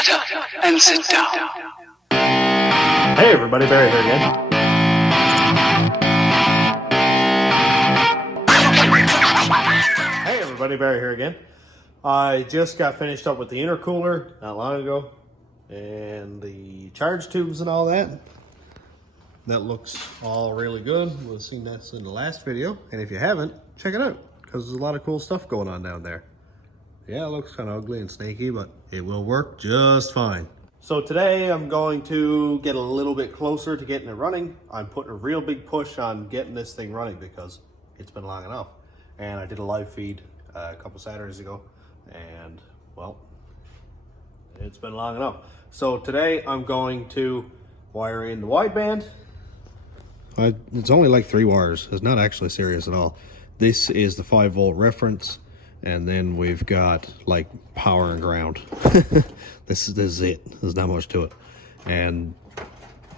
Shut up and sit down. Hey everybody, Barry here again. Hey everybody, Barry here again. I just got finished up with the intercooler not long ago, and the charge tubes and all that. That looks all really good. We've seen that in the last video, and if you haven't, check it out, because there's a lot of cool stuff going on down there. Yeah, it looks kind of ugly and snaky, but it will work just fine. So today I'm going to get a little bit closer to getting it running. I'm putting a real big push on getting this thing running because it's been long enough. And I did a live feed a couple Saturdays ago, and well, it's been long enough. So today I'm going to wire in the wideband. It's only like 3 wires. It's not actually serious at all. This is the 5-volt reference, and then we've got like power and ground. This is it. There's not much to it. And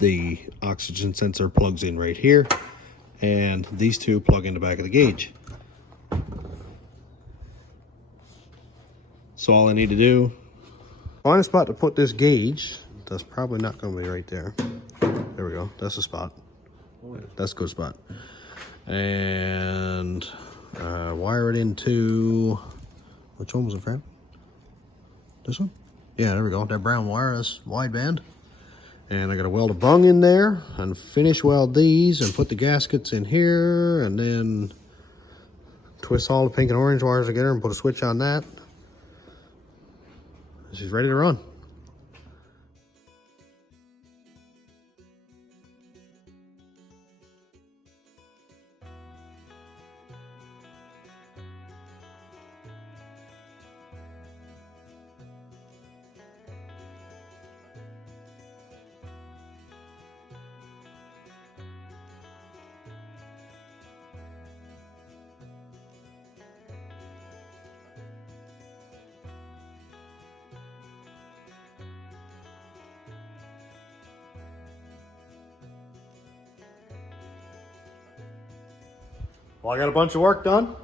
the oxygen sensor plugs in right here, and these two plug in the back of the gauge. So all I need to do, find a spot to put this gauge. That's probably not going to be right there. There we go. That's the spot. That's a good spot. And wire it into, which one was it, Fran? This one? Yeah, there we go. That brown wire is wideband. And I got to weld a bung in there and finish weld these and put the gaskets in here, and then twist all the pink and orange wires together and put a switch on that. This is ready to run. Well, I got a bunch of work done.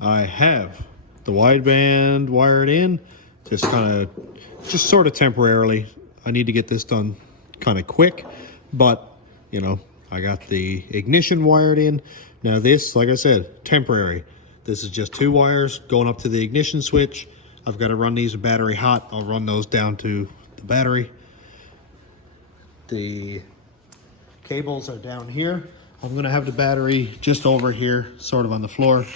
I have the wideband wired in, just sort of temporarily. I need to get this done kind of quick, but you know, I got the ignition wired in. Now this, like I said, temporary. This is just 2 wires going up to the ignition switch. I've got to run these battery hot. I'll run those down to the battery. The cables are down here. I'm gonna have the battery just over here, sort of on the floor.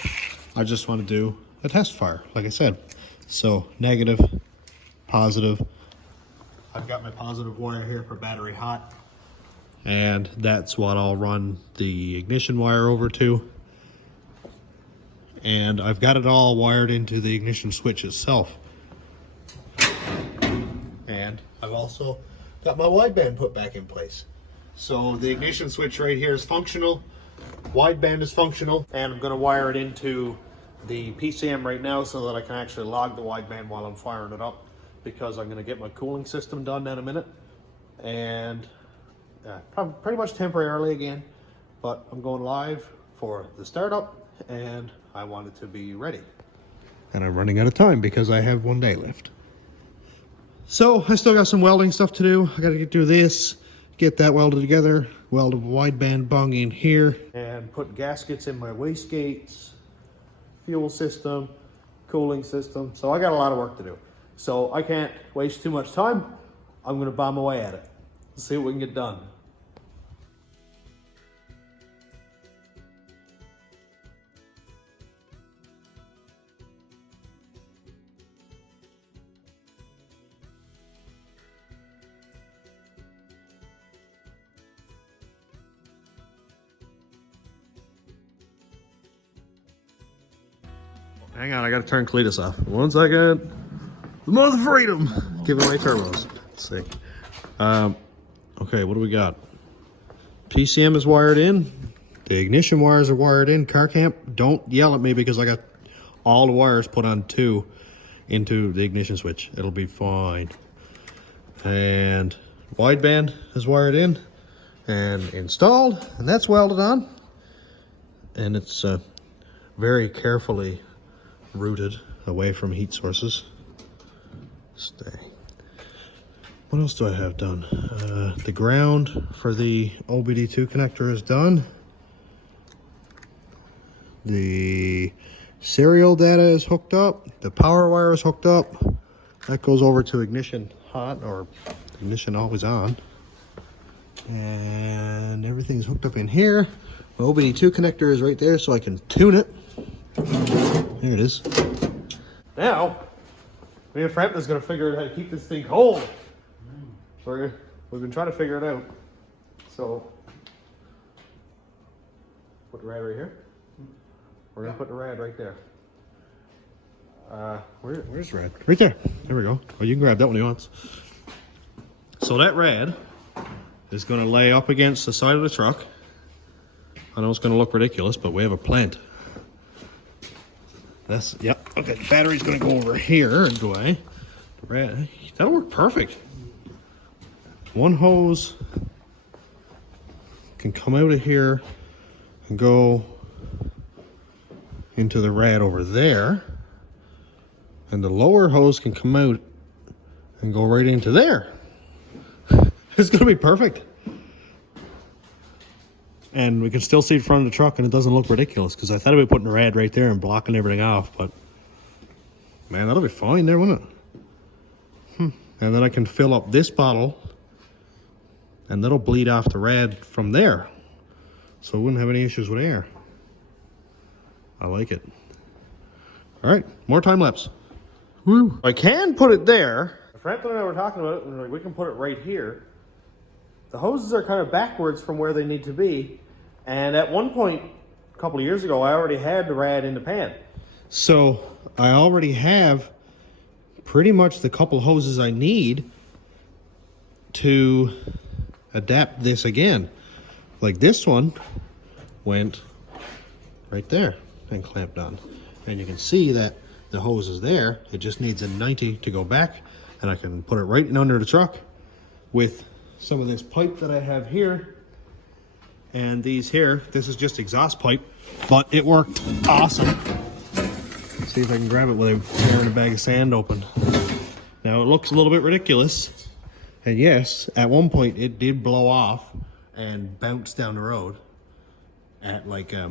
I just want to do a test fire, like I said. So negative, positive. I've got my positive wire here for battery hot, and that's what I'll run the ignition wire over to. And I've got it all wired into the ignition switch itself. And I've also got my wideband put back in place. So the ignition switch right here is functional, wideband is functional, and I'm going to wire it into the PCM right now so that I can actually log the wideband while I'm firing it up, because I'm going to get my cooling system done in a minute, and probably pretty much temporarily again, but I'm going live for the startup, and I want it to be ready. And I'm running out of time because I have 1 day left. So I still got some welding stuff to do. I got to get through this. Get that welded together, weld a wideband bung in here, and put gaskets in my wastegates, fuel system, cooling system. So I got a lot of work to do. So I can't waste too much time. I'm gonna bomb away at it. Let's see what we can get done. Hang on, I gotta turn Cletus off. 1 second. The month of freedom. Giving away turbos. Let's see. Okay, what do we got? PCM is wired in. The ignition wires are wired in. Car camp, don't yell at me because I got all the wires put on 2 into the ignition switch. It'll be fine. And wideband is wired in and installed, and that's welded on. And it's very carefully routed away from heat sources. Stay. What else do I have done? The ground for the OBD2 connector is done. The serial data is hooked up. The power wire is hooked up. That goes over to ignition hot, or ignition always on. And everything's hooked up in here. My OBD2 connector is right there so I can tune it. There it is. Now, me and Frampton's gonna figure out how to keep this thing cold. We've been trying to figure it out. So, put the rad right here. We're gonna put the rad right there. Where's rad? Right there. There we go. Oh, you can grab that one if you want. So that rad is gonna lay up against the side of the truck. I know it's gonna look ridiculous, but we have a plant. That's, yep. Okay, the battery's gonna go over here and go away. Rad, that'll work perfect. One hose can come out of here and go into the rad over there, and the lower hose can come out and go right into there. It's gonna be perfect. And we can still see the front of the truck and it doesn't look ridiculous, because I thought about putting the rad right there and blocking everything off, but man, that'll be fine there, won't it? And then I can fill up this bottle and that'll bleed off the rad from there, so we wouldn't have any issues with air. I like it. All right, more time lapse. Woo. I can put it there. Frampton and I were talking about it, and we're like, we can put it right here. The hoses are kind of backwards from where they need to be, and at one point, a couple of years ago, I already had the rad in the pan. So I already have pretty much the couple hoses I need to adapt this again. Like this one went right there and clamped on, and you can see that the hose is there. It just needs a 90 to go back, and I can put it right in under the truck with some of this pipe that I have here and these here. This is just exhaust pipe, but it worked awesome. Let's see if I can grab it without tearing a bag of sand open. Now it looks a little bit ridiculous, and yes, at one point it did blow off and bounce down the road at like I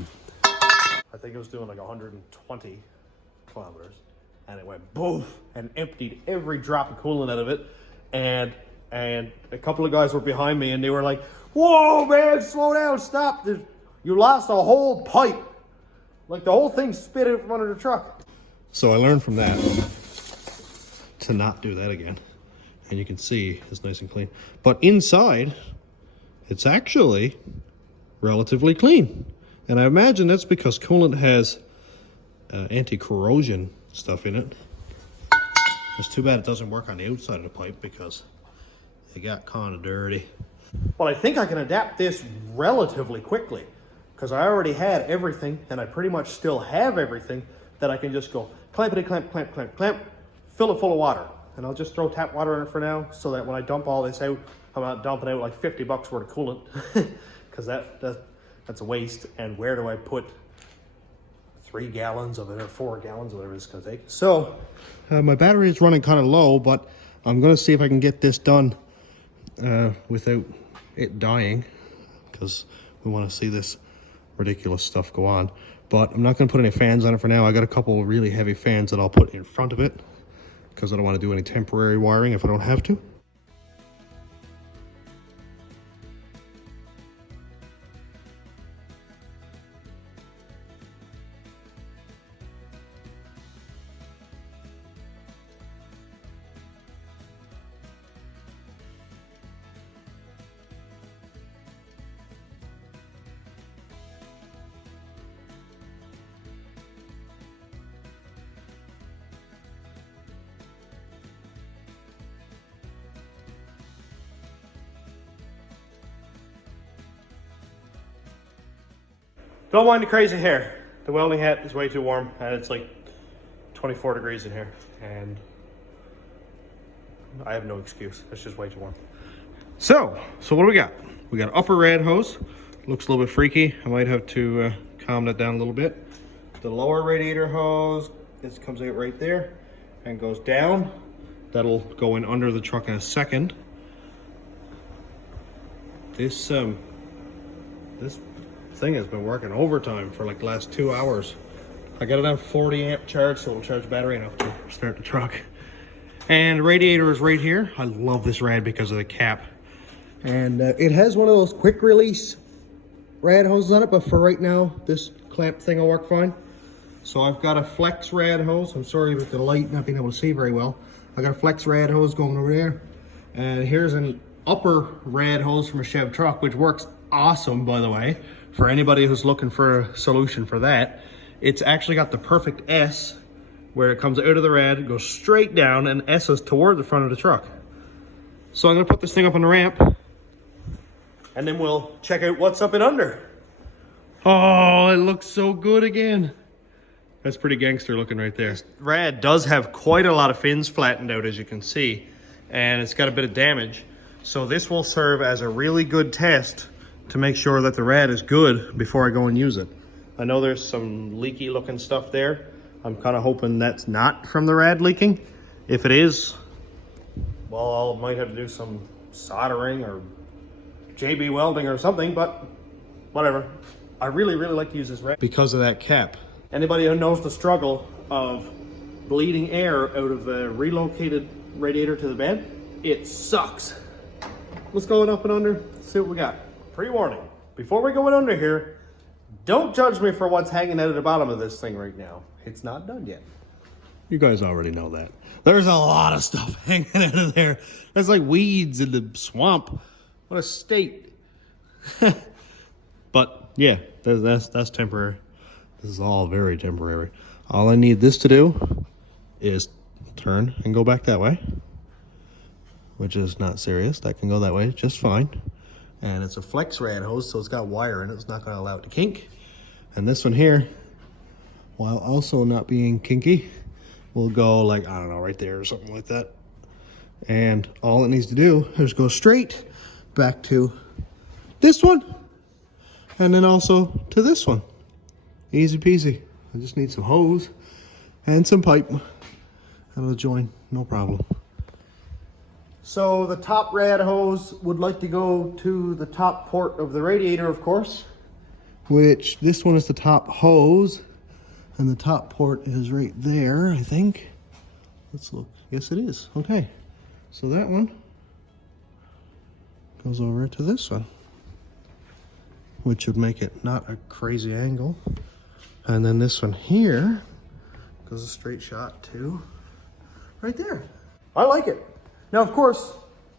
think it was doing like 120 kilometers, and it went boof and emptied every drop of coolant out of it. And a couple of guys were behind me and they were like, "Whoa, man, slow down, stop. You lost a whole pipe." Like the whole thing spit out from under the truck. So I learned from that to not do that again. And you can see it's nice and clean. But inside, it's actually relatively clean. And I imagine that's because coolant has anti-corrosion stuff in it. It's too bad it doesn't work on the outside of the pipe because it got kind of dirty. Well, I think I can adapt this relatively quickly because I already had everything, and I pretty much still have everything that I can just go clampity clamp, clamp, clamp, clamp, fill it full of water. And I'll just throw tap water in it for now so that when I dump all this out, I'm not dumping out like $50 worth of coolant because that's a waste. And where do I put 3 gallons of it or 4 gallons, whatever it's going to take? So my battery is running kind of low, but I'm going to see if I can get this done without it dying, because we want to see this ridiculous stuff go on. But I'm not going to put any fans on it for now. I got a couple of really heavy fans that I'll put in front of it because I don't want to do any temporary wiring if I don't have to. Don't mind the crazy hair. The welding hat is way too warm, and it's like 24 degrees in here, and I have no excuse. It's just way too warm. So what do we got? We got upper rad hose. Looks a little bit freaky. I might have to calm that down a little bit. The lower radiator hose, this comes out right there and goes down That'll go in under the truck in a second. This thing has been working overtime for like the last 2 hours. I got it on 40 amp charge, so it'll charge battery enough to start the truck. And radiator is right here. I love this rad because of the cap. And it has one of those quick release rad hoses on it, but for right now, this clamp thing will work fine. So I've got a flex rad hose. I'm sorry with the light not being able to see very well. I got a flex rad hose going over there. And here's an upper rad hose from a Chevy truck, which works awesome, by the way, for anybody who's looking for a solution for that. It's actually got the perfect S, where it comes out of the rad, goes straight down, and S's toward the front of the truck. So I'm gonna put this thing up on the ramp, and then we'll check out what's up and under. Oh, it looks so good again. That's pretty gangster looking right there. This rad does have quite a lot of fins flattened out, as you can see, and it's got a bit of damage. So this will serve as a really good test to make sure that the rad is good before I go and use it. I know there's some leaky looking stuff there. I'm kind of hoping that's not from the rad leaking. If it is, well, I might have to do some soldering or JB welding or something, but whatever. I really like to use this rad because of that cap. Anybody who knows the struggle of bleeding air out of a relocated radiator to the bed, it sucks. Let's go up and under, see what we got. Pre-warning, before we go in under here, don't judge me for what's hanging out at the bottom of this thing right now. It's not done yet. You guys already know that. There's a lot of stuff hanging out of there. There's like weeds in the swamp. What a state. But yeah, that's temporary. This is all very temporary. All I need this to do is turn and go back that way, which is not serious. That can go that way just fine. And it's a flex rad hose, so it's got wire in it. It's not going to allow it to kink. And this one here, while also not being kinky, will go like, I don't know, right there or something like that. And all it needs to do is go straight back to this one, and then also to this one. Easy peasy. I just need some hose and some pipe, and it'll join, no problem. So the top rad hose would like to go to the top port of the radiator, of course, which this one is the top hose, and the top port is right there, I think. Let's look. Yes, it is. Okay. So that one goes over to this one, which would make it not a crazy angle. And then this one here goes a straight shot to right there. I like it. Now, of course,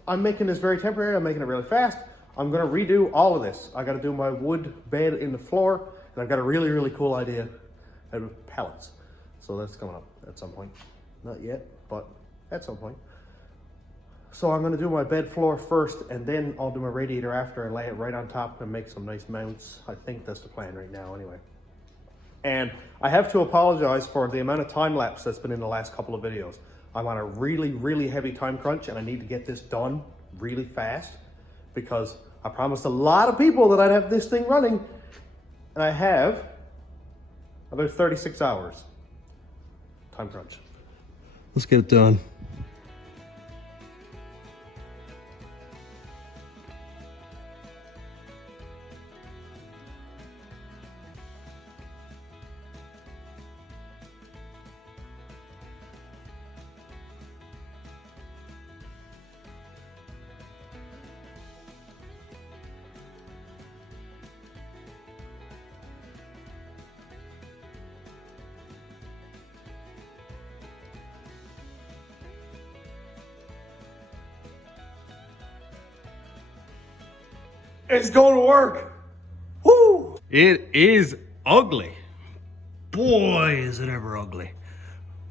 I'm making this very temporary. I'm making it really fast. I'm going to redo all of this. I got to do my wood bed in the floor, and I've got a really cool idea out of pallets. So that's coming up at some point. Not yet, but at some point. So I'm going to do my bed floor first, and then I'll do my radiator after and lay it right on top and make some nice mounts. I think that's the plan right now anyway. And I have to apologize for the amount of time lapse that's been in the last couple of videos. I'm on a really heavy time crunch, and I need to get this done really fast because I promised a lot of people that I'd have this thing running, and I have about 36 hours. Time crunch. Let's get it done. It's going to work. Woo! It is ugly. Boy, is it ever ugly.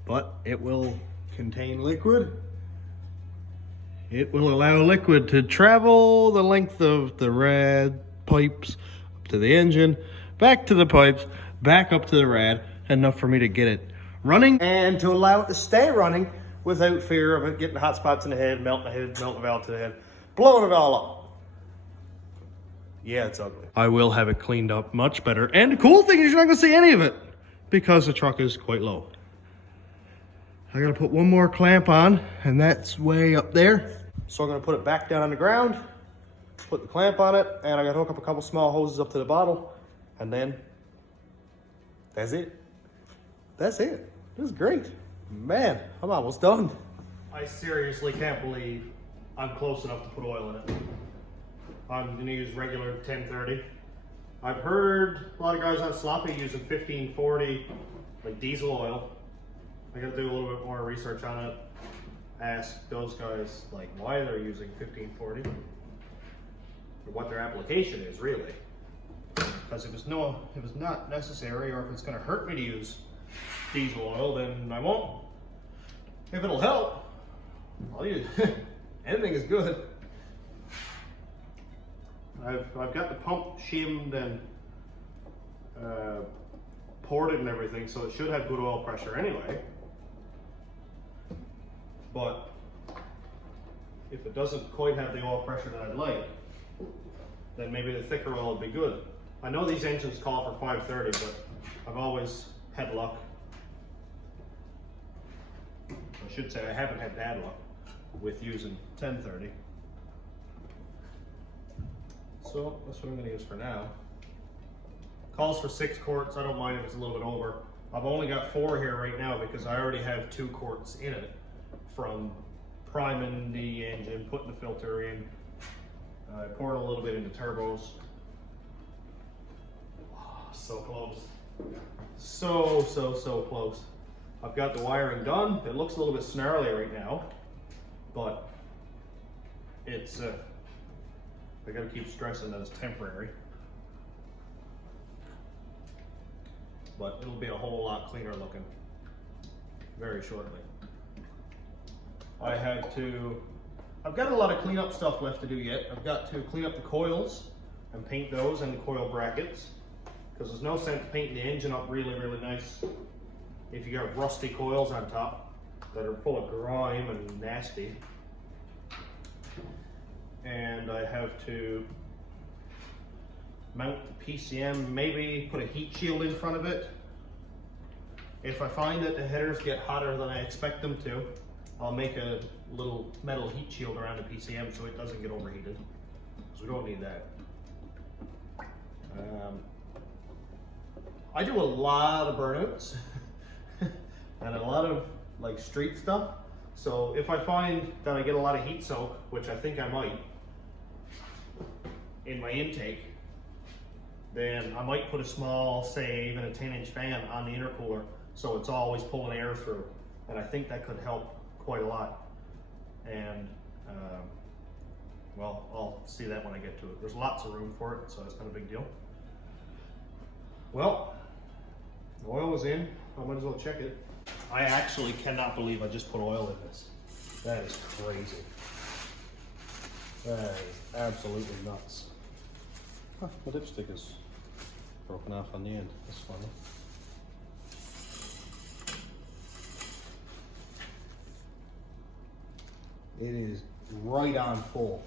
But it will contain liquid. It will allow liquid to travel the length of the rad pipes up to the engine, back to the pipes, back up to the rad, enough for me to get it running and to allow it to stay running without fear of it getting hot spots in the head, melting the valve to the head, blowing it all up. Yeah, it's ugly. I will have it cleaned up much better. And the cool thing is you're not going to see any of it because the truck is quite low. I gotta put one more clamp on, and that's way up there. So I'm gonna put it back down on the ground, put the clamp on it, and I gotta hook up a couple small hoses up to the bottle, and then that's it. That's it. This is great. Man, I'm almost done. I seriously can't believe I'm close enough to put oil in it. I'm gonna use regular 1030. I've heard a lot of guys on sloppy using 1540, like diesel oil. I gotta do a little bit more research on it. Ask those guys like why they're using 1540 or what their application is really. Because if it's not necessary, or if it's gonna hurt me to use diesel oil, then I won't. If it'll help, I'll use anything is good. I've got the pump shimmed and ported and everything, so it should have good oil pressure anyway. But if it doesn't quite have the oil pressure that I'd like, then maybe the thicker oil would be good. I know these engines call for 530, but I've always had luck. I should say I haven't had bad luck with using 1030. So that's what I'm going to use for now. Calls for 6 quarts. I don't mind if it's a little bit over. I've only got 4 here right now because I already have 2 quarts in it from priming the engine, putting the filter in. I poured a little bit into turbos. Oh, so close. So close. I've got the wiring done. It looks a little bit snarly right now, but it's I gotta keep stressing that it's temporary. But it'll be a whole lot cleaner looking very shortly. I've got a lot of cleanup stuff left to do yet. I've got to clean up the coils and paint those and the coil brackets, because there's no sense painting the engine up really nice if you got rusty coils on top that are full of grime and nasty. And I have to mount the PCM, maybe put a heat shield in front of it. If I find that the headers get hotter than I expect them to, I'll make a little metal heat shield around the PCM so it doesn't get overheated, because we don't need that. I do a lot of burnouts and a lot of like street stuff. So if I find that I get a lot of heat soak, which I think I might, in my intake, then I might put a small, say even a 10-inch fan on the intercooler so it's always pulling air through. And I think that could help quite a lot. And well, I'll see that when I get to it. There's lots of room for it, so it's not a big deal. Well, the oil is in. I might as well check it. I actually cannot believe I just put oil in this. That is crazy. That is absolutely nuts. Huh, the dipstick is broken off on the end. That's funny. It is right on full.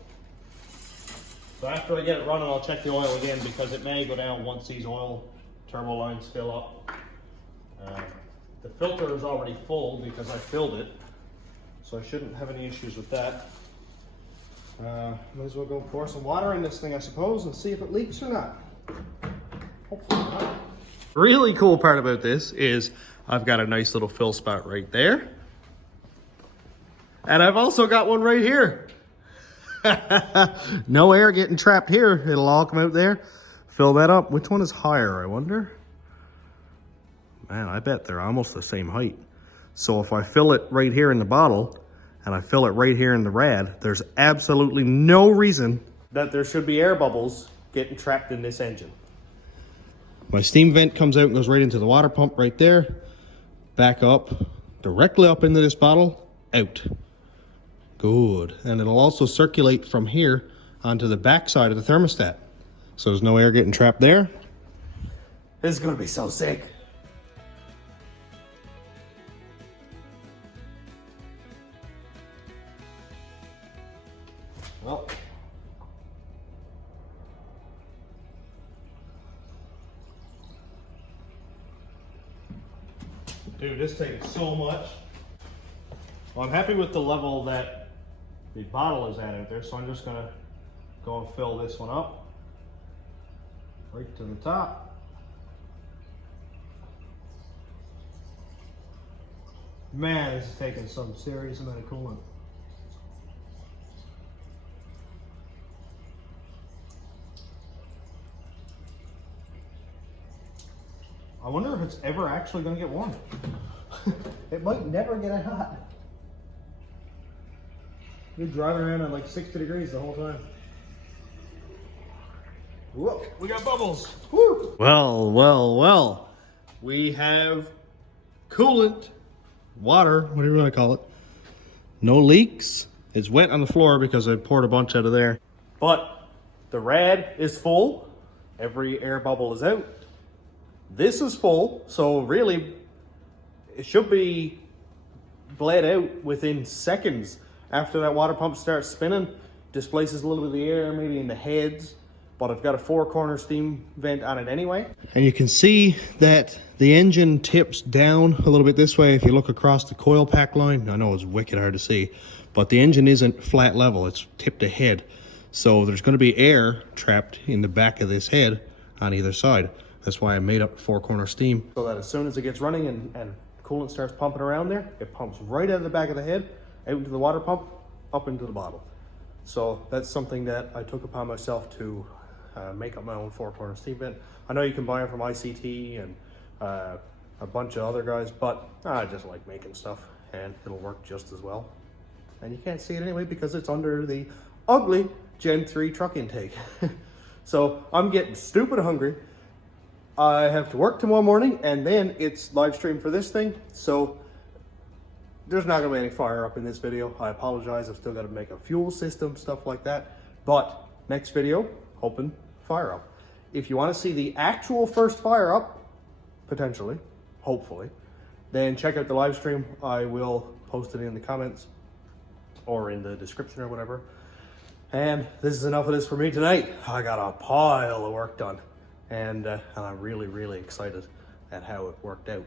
So after I get it running, I'll check the oil again, because it may go down once these oil turbo lines fill up. The filter is already full because I filled it, so I shouldn't have any issues with that. Might as well go pour some water in this thing, I suppose, and see if it leaks or not. Hopefully not. Really cool part about this is I've got a nice little fill spot right there. And I've also got one right here. No air getting trapped here. It'll all come out there. Fill that up. Which one is higher, I wonder? Man, I bet they're almost the same height. So if I fill it right here in the bottle and I fill it right here in the rad, there's absolutely no reason that there should be air bubbles getting trapped in this engine. My steam vent comes out and goes right into the water pump right there. Back up, directly up into this bottle, out. Good. And it'll also circulate from here onto the back side of the thermostat. So there's no air getting trapped there. This is gonna be so sick. Well, dude, this takes so much. Well, I'm happy with the level that the bottle is at out there, so I'm just gonna go and fill this one up right to the top. Man, this is taking some serious amount of coolant. I wonder if it's ever actually going to get warm. It might never get hot. You're driving around at like 60 degrees the whole time. Whoa, we got bubbles. Woo! Well. We have coolant, water, whatever you want to call it. No leaks. It's wet on the floor because I poured a bunch out of there. But the rad is full. Every air bubble is out. This is full, so really it should be bled out within seconds after that water pump starts spinning. Displaces a little bit of the air, maybe in the heads, but I've got a 4-corner steam vent on it anyway. And you can see that the engine tips down a little bit this way if you look across the coil pack line. I know it's wicked hard to see, but the engine isn't flat level, it's tipped ahead. So there's going to be air trapped in the back of this head on either side. That's why I made up 4-corner steam. So that as soon as it gets running and coolant starts pumping around there, it pumps right out of the back of the head, out into the water pump, up into the bottle. So that's something that I took upon myself to make up my own 4-corner steam vent. I know you can buy them from ICT and a bunch of other guys, but I just like making stuff and it'll work just as well. And you can't see it anyway because it's under the ugly Gen 3 truck intake. So I'm getting stupid hungry. I have to work tomorrow morning and then it's live stream for this thing. So there's not gonna be any fire up in this video. I apologize, I've still gotta make a fuel system, stuff like that. But next video, hoping fire up. If you wanna see the actual first fire up, potentially, hopefully, then check out the live stream. I will post it in the comments or in the description or whatever. And this is enough of this for me tonight. I got a pile of work done. And I'm really excited at how it worked out.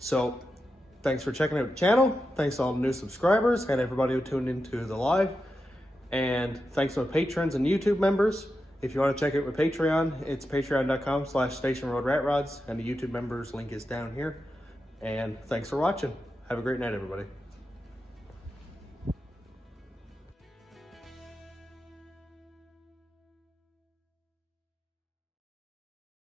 So thanks for checking out the channel. Thanks to all the new subscribers and everybody who tuned into the live. And thanks to my patrons and YouTube members. If you want to check out my Patreon, it's patreon.com/stationroadratrods, and the YouTube members link is down here. And thanks for watching. Have a great night, everybody.